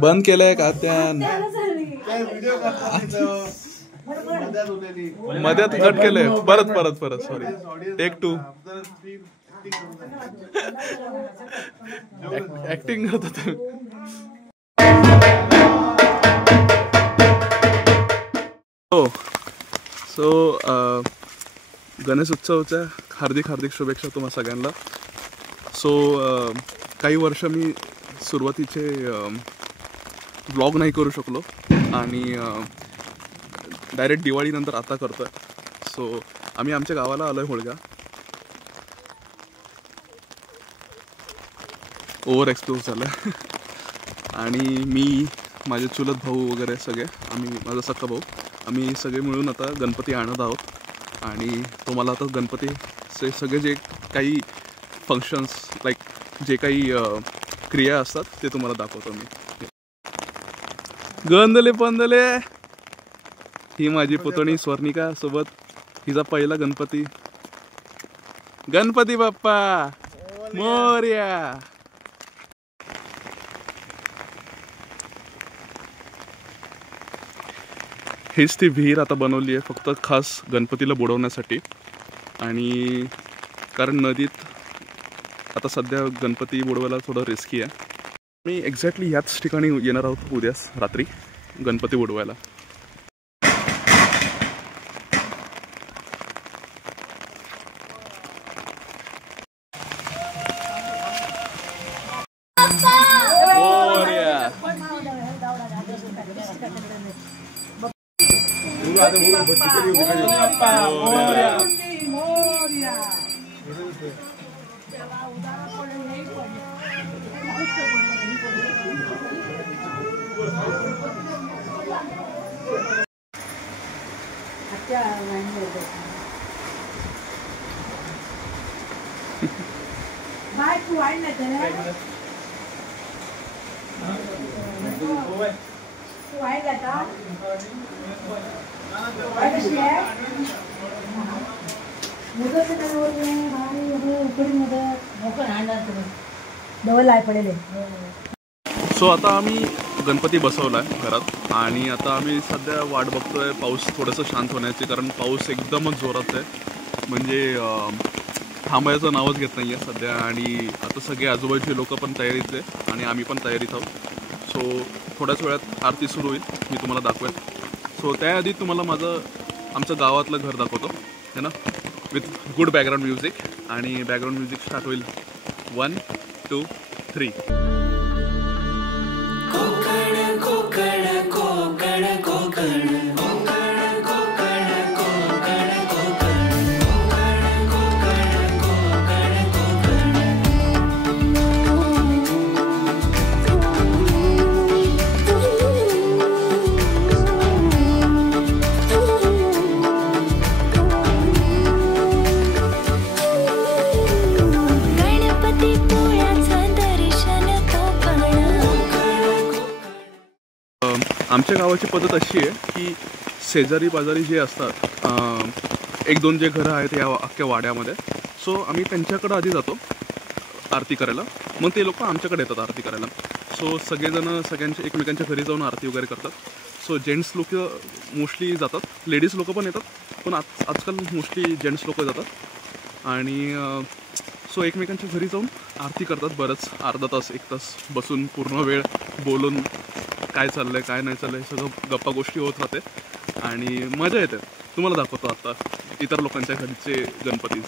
बंद केलंय का त्यान मध्यात कट केलंय परत सॉरी टेक 2 ऍक्टिंग करत होते. सो गणेश उत्सवाच्या हार्दिक शुभेच्छा तुम्हा सगळ्यांना. सो काही वर्ष मी सुरुवातीचे व्लॉग नाही करू शकलो आणि डायरेक्ट दिवाळीनंतर आता करतोय. सो आम्ही आमच्या गावाला आलोय होळगा. ओव्हर एक्सपोज झालं आणि मी माझे चुलत भाऊ वगैरे सगळे आम्ही माझा सख्खा भाऊ आम्ही सगळे मिळून आता गणपती आणत आहोत. आणि तुम्हाला आता गणपतीचे सगळे जे काही फंक्शन्स लाईक जे काही क्रिया असतात ते तुम्हाला दाखवतो मी. गंधले पंदले ही माझी पुतणी स्वर्णिका सोबत हिचा पहिला गणपती. गणपती बाप्पा मोरया. हीच ती विहीर आता बनवली आहे फक्त खास गणपतीला बुडवण्यासाठी. आणि कारण नदीत आता सध्या गणपती बुडवायला थोडं रिस्की आहे. मी एक्झॅक्टली याच ठिकाणी येणार आहोत उद्या रात्री गणपती बुडवायला. सो आता आम्ही गणपती बसवलाय घरात आणि आता आम्ही सध्या वाट बघतोय पाऊस थोडंसं शांत होण्याची. कारण पाऊस एकदमच जोरात आहे म्हणजे थांबायचं नावच घेत नाही आहे सध्या. आणि आता सगळे आजूबाजूचे लोक पण तयारीत आहे आणि आम्ही पण तयारीत आहोत. सो थोड्याच वेळात आरती सुरू होईल मी तुम्हाला दाखवेल. सो त्याआधी तुम्हाला आमचं गावातलं घर दाखवतो है ना विथ गुड बॅकग्राऊंड म्युझिक. आणि बॅकग्राऊंड म्युझिक स्टार्ट होईल 1 2 3. आमच्या गावाची पद्धत अशी आहे की शेजारी बाजारी जे असतात 1-2 जे घरं आहेत या अख्ख्या वाड्यामध्ये. सो आम्ही त्यांच्याकडं आधी जातो आरती करायला. मग ते लोक आमच्याकडे येतात आरती करायला. सो सगळेजण सगळ्यांच्या एकमेकांच्या घरी जाऊन आरती वगैरे करतात. सो जेंट्स लोक मोस्टली जातात, लेडीज लोक पण येतात पण आजकाल मोस्टली जेंट्स लोक जातात. आणि सो एकमेकांच्या घरी जाऊन आरती करतात. बरंच अर्धा तास 1 तास बसून पूर्ण वेळ बोलून काय चाललंय काय नाही चाललंय सगळं गप्पा गोष्टी होत राहते आणि मजा येते. तुम्हाला दाखवतो आता इतर लोकांच्या घरचे गणपती.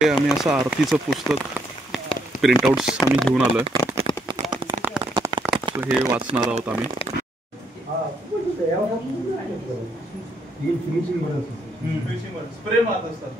आम्ही असं आरतीचं पुस्तक प्रिंटआउट्स आम्ही घेऊन आलोय. सो हे वाचणार आहोत आम्ही. स्प्रे मारत असतात.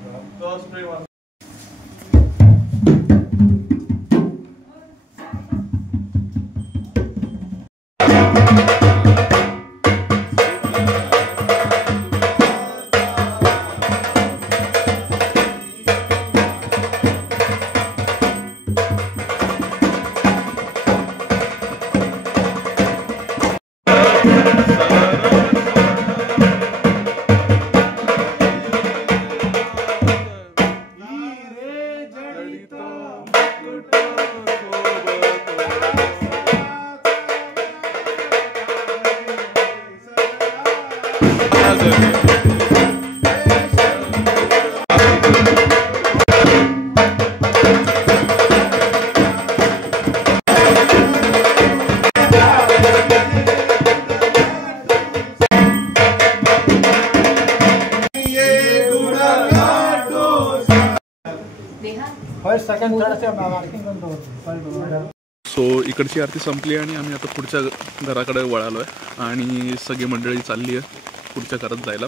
सो इकडची आरती संपली आणि आम्ही आता पुढच्या घराकडे वळालो आहे आणि सगळी मंडळी चालली आहे पुढच्या घरात जायला.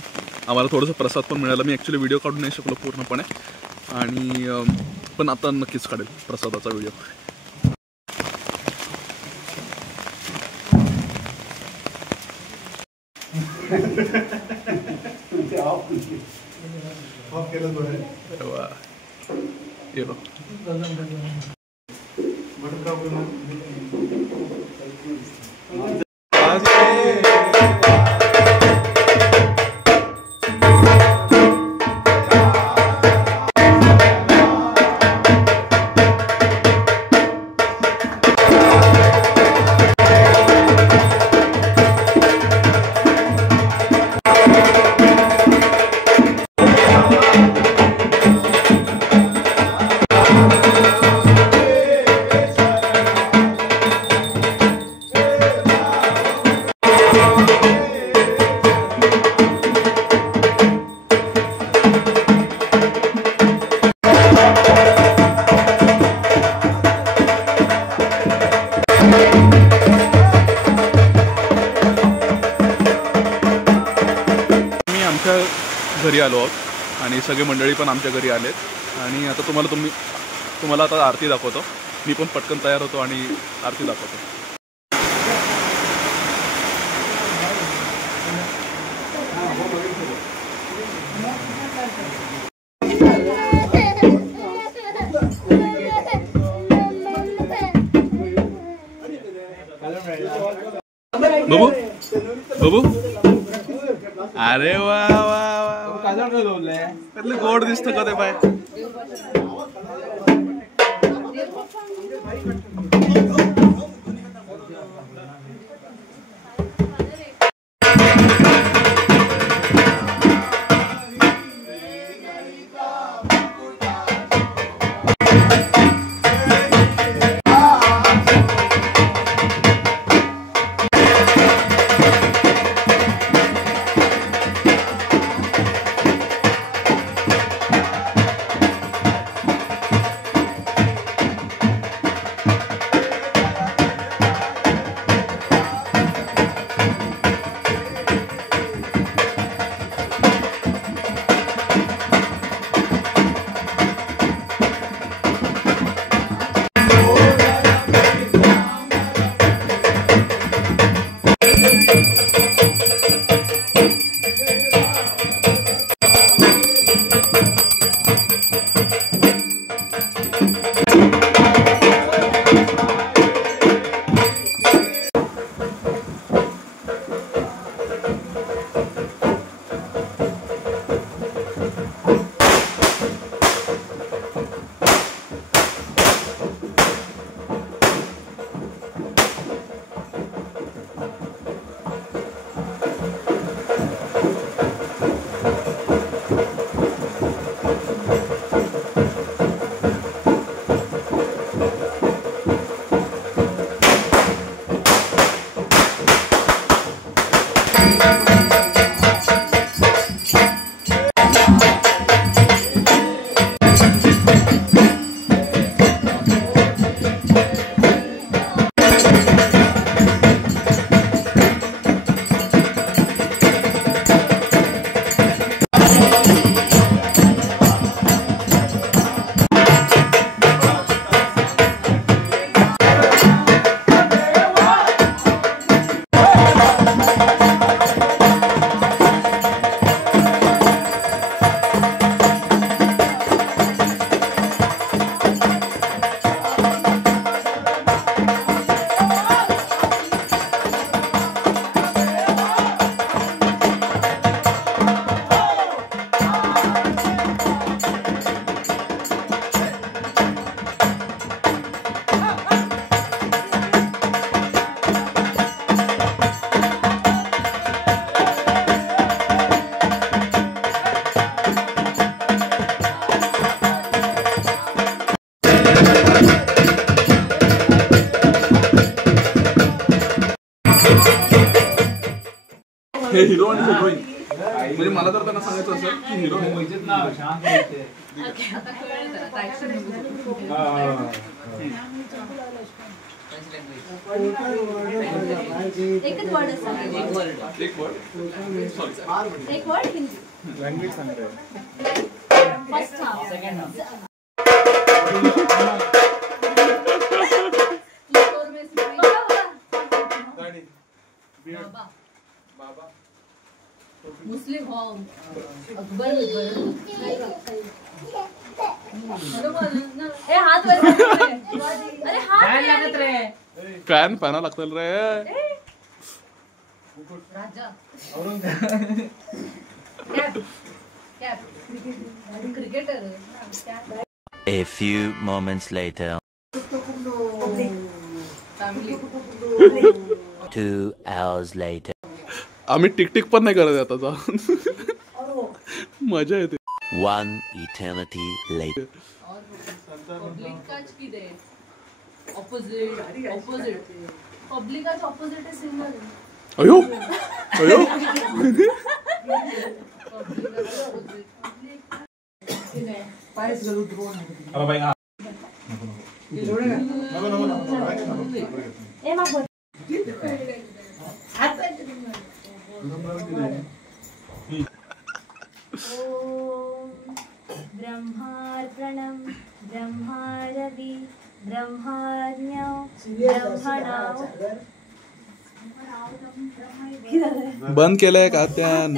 आम्हाला थोडंसं प्रसाद पण मिळाला. मी ॲक्च्युली व्हिडिओ काढू नाही शकलो पूर्णपणे आणि पण आता नक्कीच काढेल प्रसादाचा व्हिडिओ. घरी आलो आहोत आणि सगळे मंडळी पण आमच्या घरी आलेत आणि आता तुम्हाला आता आरती दाखवतो. मी पण पटकन तयार होतो आणि आरती दाखवतो. बाबू बाबू अरे वा वा वा गोड दिसतं का ते bye. Hey, you don't want to join. म्हणजे मला तर त्यांना सांगायचं असं की हिरो एकच वर्ड एक वर्ड हिंदी लँग्वेज सांगते फर्स्ट हाफ सेकंड हाफ मुस्लिम होम अकबर ए हात वर अरे हात लागत रे फॅन फॅना लागतील रे राजा cap cricketer A few moments later. Family 2 hours later. आम्ही टिकटिक पण नाही करत आता जाऊन मजा येते 1 eternity later. पब्लिक काच की दे ऑपोजिट पब्लिक काच ऑपोजिट आहे सिंगल अयो अयो ब्रह्मार्पणं ब्रह्मारवि ब्रह्माज्ञो ब्रह्मणाव बंद केलंय का त्यान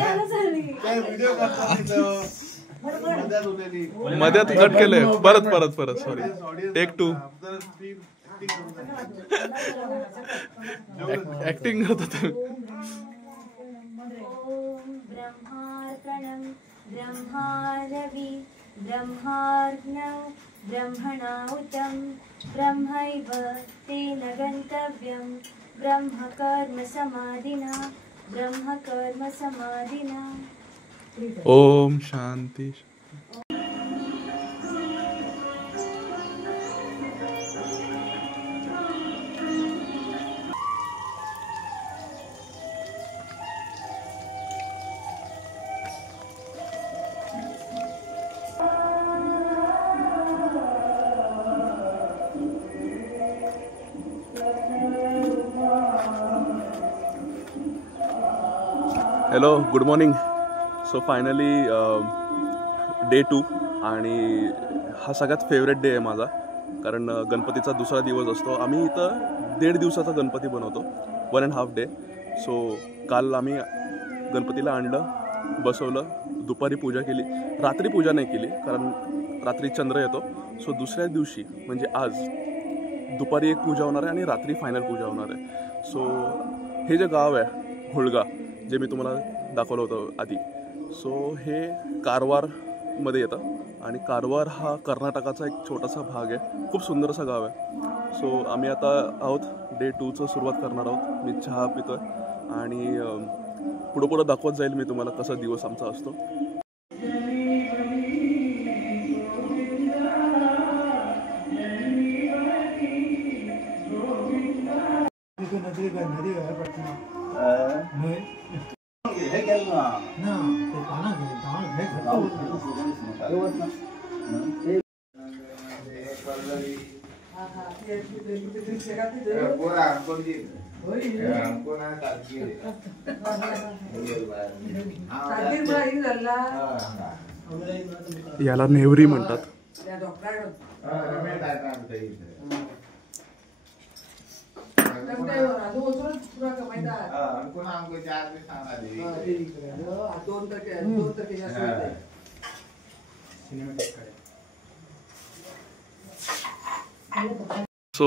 मध्यात कट केलंय परत सॉरी टेक 2 ऍक्टिंग करत होते ब्रह्मार्पणं ब्रह्मारवि ब्रह्मार्पणं ब्रह्मणाहुतं ब्रह्मैव तेन गन्तव्यं ब्रह्मकर्म समाधिना ओम शांती hello good morning so finally day 2 आणि हा सगळ्यात फेवरेट डे आहे माझा कारण गणपतीचा दुसरा दिवस असतो आम्ही इथं 1.5 दिवसाचा गणपती बनवतो 1.5 डे सो काल आम्ही गणपतीला आणलं बसवलं दुपारी पूजा केली रात्री पूजा नाही केली कारण रात्री चंद्र येतो सो दुसऱ्या दिवशी म्हणजे आज दुपारी एक पूजा होणार आहे आणि रात्री फायनल पूजा होणार आहे सो हे जे गाव आहे हुळगा जे मी तुम्हाला दाखवलं होतं आधी सो हे कारवारमध्ये येतं आणि कारवार हा कर्नाटकाचा एक छोटासा भाग आहे खूप सुंदरसा गाव आहे सो आम्ही आता आहोत डे 2चं सुरुवात करणार आहोत मी चहा पितो आहे आणि पुढं दाखवत जाईल मी तुम्हाला कसा दिवस आमचा असतो याला नेवरी म्हणतात सो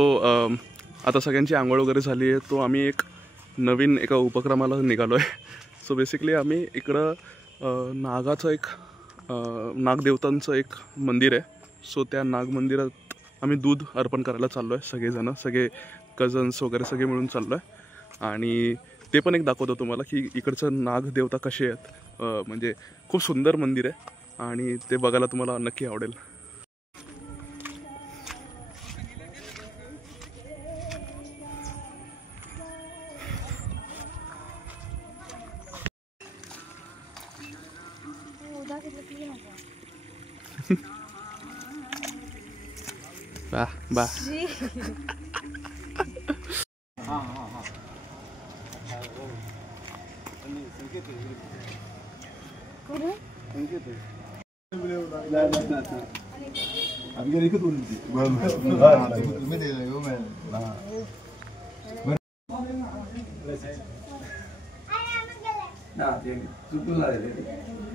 आता सगळ्यांची आंघोळ वगैरे झाली आहे तो आम्ही एक नवीन एका उपक्रमाला निघालो आहे सो बेसिकली आम्ही इकडं नागाचं एक नागदेवतांचं एक मंदिर आहे सो त्या नाग मंदिरात आम्ही दूध अर्पण करायला चाललो आहे सगळे कझन्स वगैरे सगळे मिळून चाललो आहे आणि ते पण एक दाखवतो तुम्हाला की इकडचं नागदेवता कसे आहेत म्हणजे खूप सुंदर मंदिर आहे आणि ते बघायला तुम्हाला नक्की आवडेल बा बा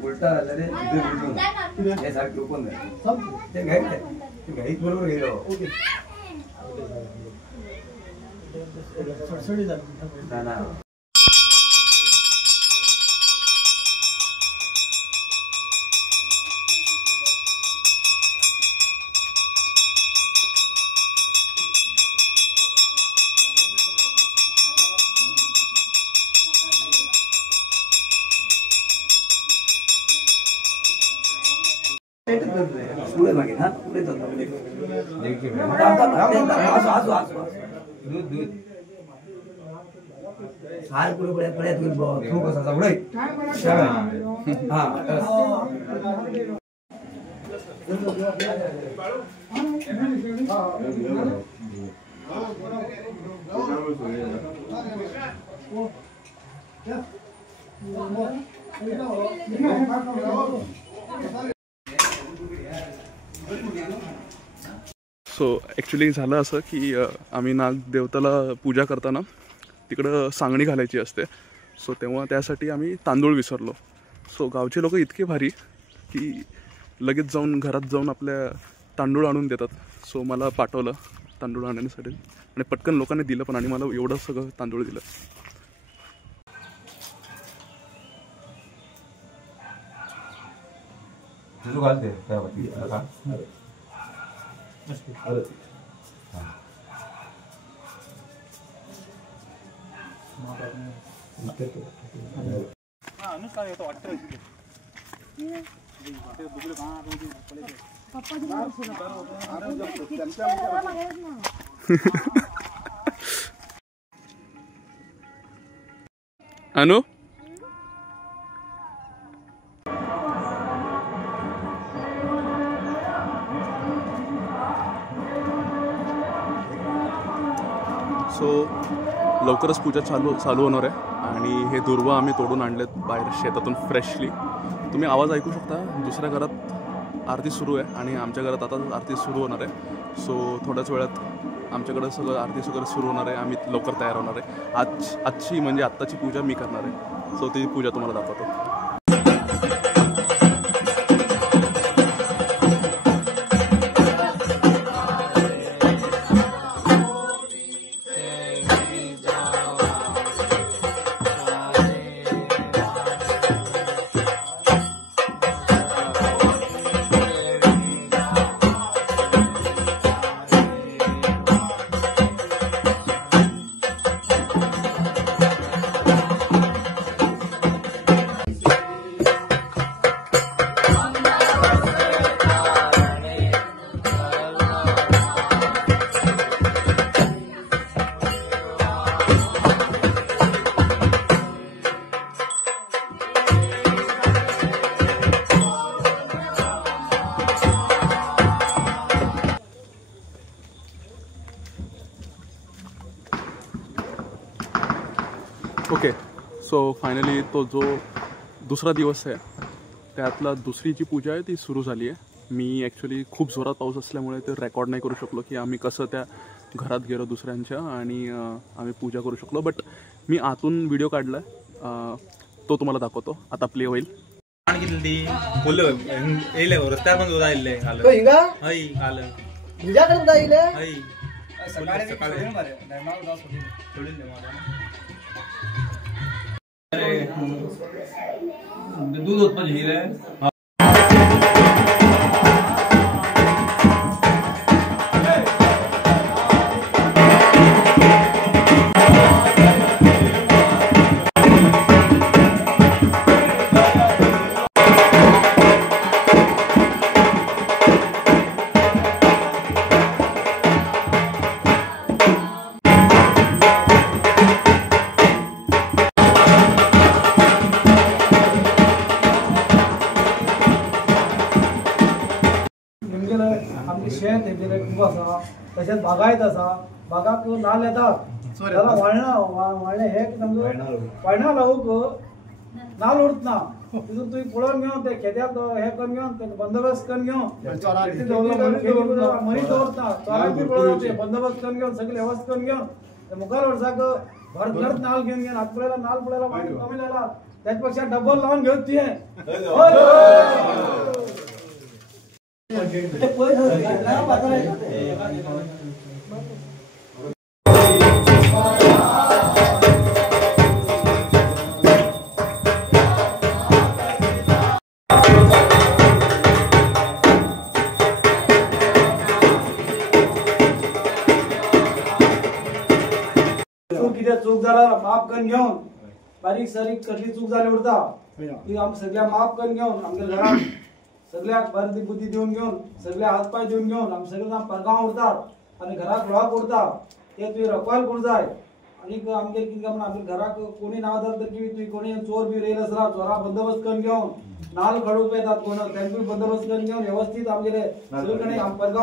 उलटा हे सारखं ओपन ते घाईत बरोबर गेलो ना पुढे मागे ना पुढे दूध दूध सार पुढे पुढे पुढे तू कसा पुढे हा सो ॲक्च्युली झालं असं की आम्ही नागदेवताला पूजा करताना तिकडं सांगणी घालायची असते. सो तेव्हा त्यासाठी आम्ही तांदूळ विसरलो. सो गावचे लोक इतके भारी की लगेच जाऊन घरात जाऊन आपल्या तांदूळ आणून देतात. सो मला पाठवलं तांदूळ आणण्यासाठी आणि पटकन लोकांनी दिलं पण आणि मला एवढं सगळं तांदूळ दिलं. तुझं घालते त्यावरती अनु सो लवकरच पूजा चालू होणार आहे आणि हे दुर्वा आम्ही तोडून आणलेत बाहेर शेतातून फ्रेशली. तुम्ही आवाज ऐकू शकता. दुसऱ्या घरात आरती सुरू आहे आणि आमच्या घरात आता आरती सुरू होणार आहे. सो थोड्याच वेळात आमच्याकडे सगळं आरती वगैरे सुरू होणार आहे. आम्ही लवकर तयार होणार आहे. आजची म्हणजे आत्ताची पूजा मी करणार आहे. सो ती पूजा तुम्हाला दाखवतो. ओके सो फायनली तो जो दुसरा दिवस आहे त्यातला दुसरी जी पूजा आहे ती सुरू झाली आहे. मी ॲक्च्युली खूप जोरात पाऊस असल्यामुळे ते रेकॉर्ड नाही करू शकलो की आम्ही कसं त्या घरात गेलो दुसऱ्यांच्या आणि आम्ही पूजा करू शकलो. बट मी आतून व्हिडिओ काढला तो तुम्हाला दाखवतो. आता प्ले होईल. दूध उत्पन्न झील है. तशेंच बागायत आसा बागाक नाल्ल येतात जाल्यार वाळणे हे वाळणा लावूंक नाल्ल उरतना तितून तुवें पळोवन घेवन ते खेत्याक हे करून घेवन ते बंदोबस्त करून घेवन मनीस दवरता चोरांक पळोवन ते बंदोबस्त करून घेवन सगळी वेवस्था करून घेवन मुखार वर्साक भरत नाल्ल घेवन घेवन हात पळयला नाल्ल पळयला वांटो कमी जाला त्याच पेक्षा डबल लावन घेवन तुवें चूक जाल्यार माफ करून घेवन बारीक सारीक कसली चूक जाली उरता ती आमी सगळ्या माफ करून घेवन आमच्या घरात सगळ्याक बरी बुद्धी दिवन घेवन सगळे हात पाय दिवन घेवन आमी सगळे जाण परगांव उरतात आनी घराक कुळाक उरता ते तुवें रखवाल करूं जाय आनीक आमगे कितें काय म्हणून आमच्या घराक कोणी ना जाल्यार तर तुवें कोणी चोर बी येयलो आसला चोरा बंदोबस्त करून घेवन नाल्ल खडूंक येतात कोण तेंकूय बंदोबस्त करून घेवन वेवस्थीत आमगेले सगळे कडेन आमी परगांव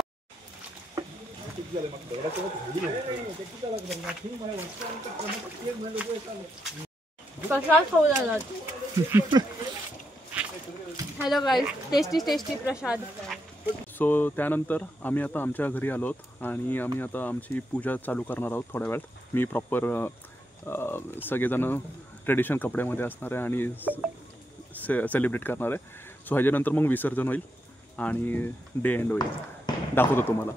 प्रसाद खाऊ झाला हॅलो गाईज टेस्टी टेस्टी प्रसाद सो त्यानंतर आम्ही आता आमच्या घरी आलोत आणि आम्ही आता आमची पूजा चालू करणार आहोत थोड्या वेळात मी प्रॉपर सगळेजण ट्रेडिशनल कपड्यामध्ये असणार आहे आणि सेलिब्रेट करणार आहे सो ह्याच्यानंतर मग विसर्जन होईल आणि डे एंड होईल दाखवतो तुम्हाला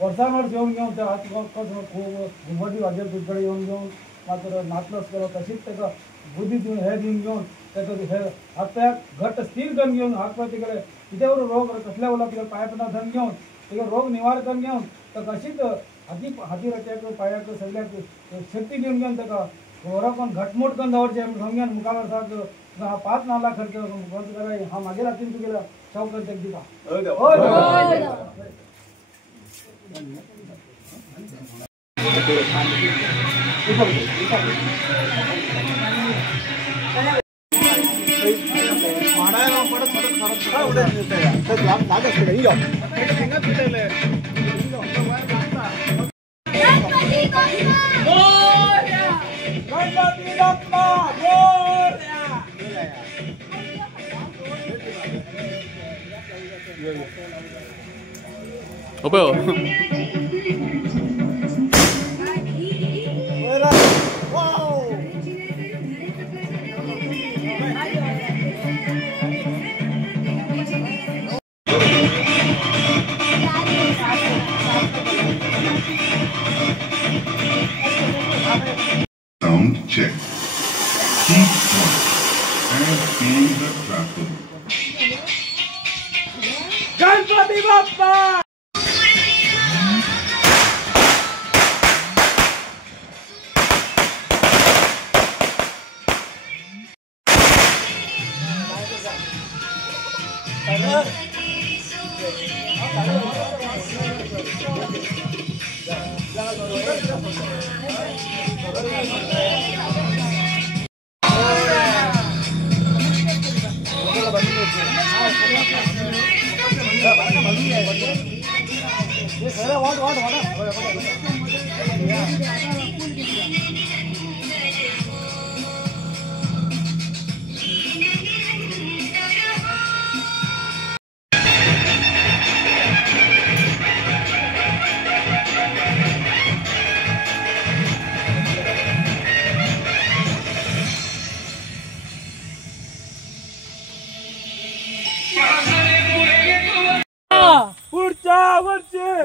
वर्सांवर येवन घेवन खूब घुमटी वाजेर तुजे कडेन येवन घेवन मात्र नाचलोस केलो तशीच ताका बुद्धी दिवन हे दिवन घेवन ताका हे हात पांयाक घट्ट स्थिर करून घेवन हात पांय तेगेले कितें रोग कसले उरला तुगे पांया पिना धरून घेवन तेगे रोग निवार करून घेवन ताका कशीच हाती रट्याक पांयाक सगळ्याक शक्ती दिवन घेवन ताका वरोकून घटमूट करून दवरचें घेवन घेवन मुखार वर्साक 5 नाल्ला खर्च कराय हांव म्हागे हातीन तुगेलो शाव करता दिता Sound check. Keep quiet and feel the traffic. Ganpati Bappa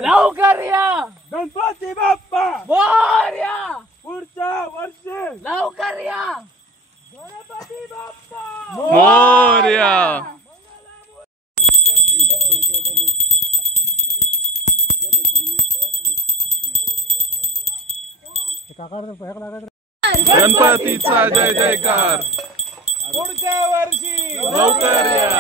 लवकर या गणपती बाप्पा मोरया पुढच्या वर्षी लवकर या गणपती बाप्पा मोरया गणपतीचा जय जयकार पुढच्या वर्षी लवकर या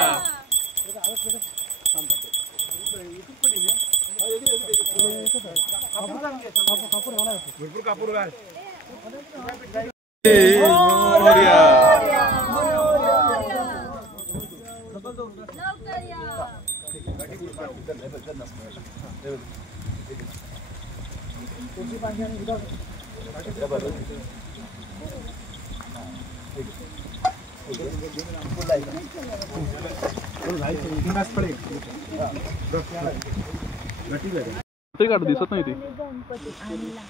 छत्री काढ, दिसत नाही ती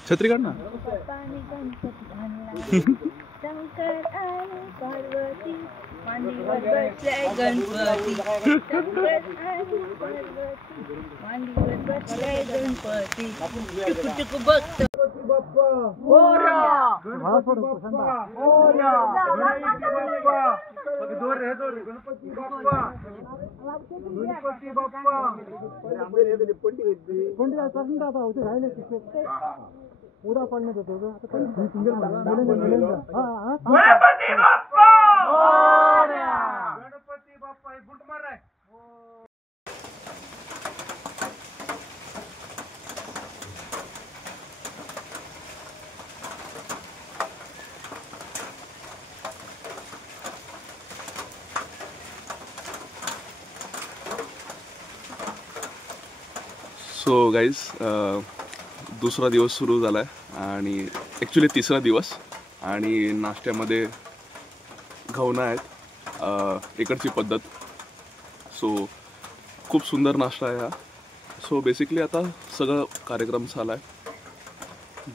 छत्री काढ ना. शंकर आणि पार्वती मांडीवर बसलाय गणपती. शंकर आणि पार्वती मांडीवर बसलाय गणपती. टुकू टुकू बघतो उद्या पडण्यात येतो सो गाईज, दुसरा दिवस सुरू झाला आहे आणि ॲक्च्युली तिसरा दिवस. आणि नाश्त्यामध्ये घवना आहेत, इकडची पद्धत. सो खूप सुंदर नाश्ता आहे हा. सो बेसिकली आता सगळं कार्यक्रम झाला आहे.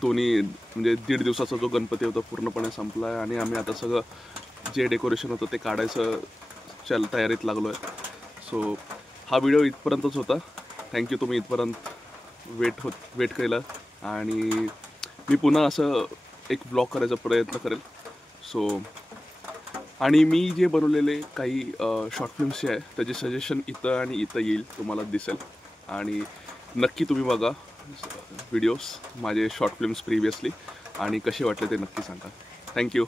दोन्ही म्हणजे 1.5 दिवसाचा जो गणपती होता पूर्णपणे संपला आहे आणि आम्ही आता सगळं जे डेकोरेशन होतं ते काढायचं तयारीत लागलो आहे. सो हा व्हिडिओ इथपर्यंतच होता. थँक्यू, तुम्ही इथपर्यंत वेट केला. आणि मी पुन्हा असं एक ब्लॉग करायचा प्रयत्न करेल. सो आणि मी जे बनवलेले काही शॉर्ट फिल्म्स जे आहे त्याचे सजेशन इथं आणि इथं येईल, तुम्हाला दिसेल. आणि नक्की तुम्ही बघा व्हिडिओज माझे शॉर्ट फिल्म्स प्रिव्हियसली आणि कसे वाटले ते नक्की सांगा. थँक्यू.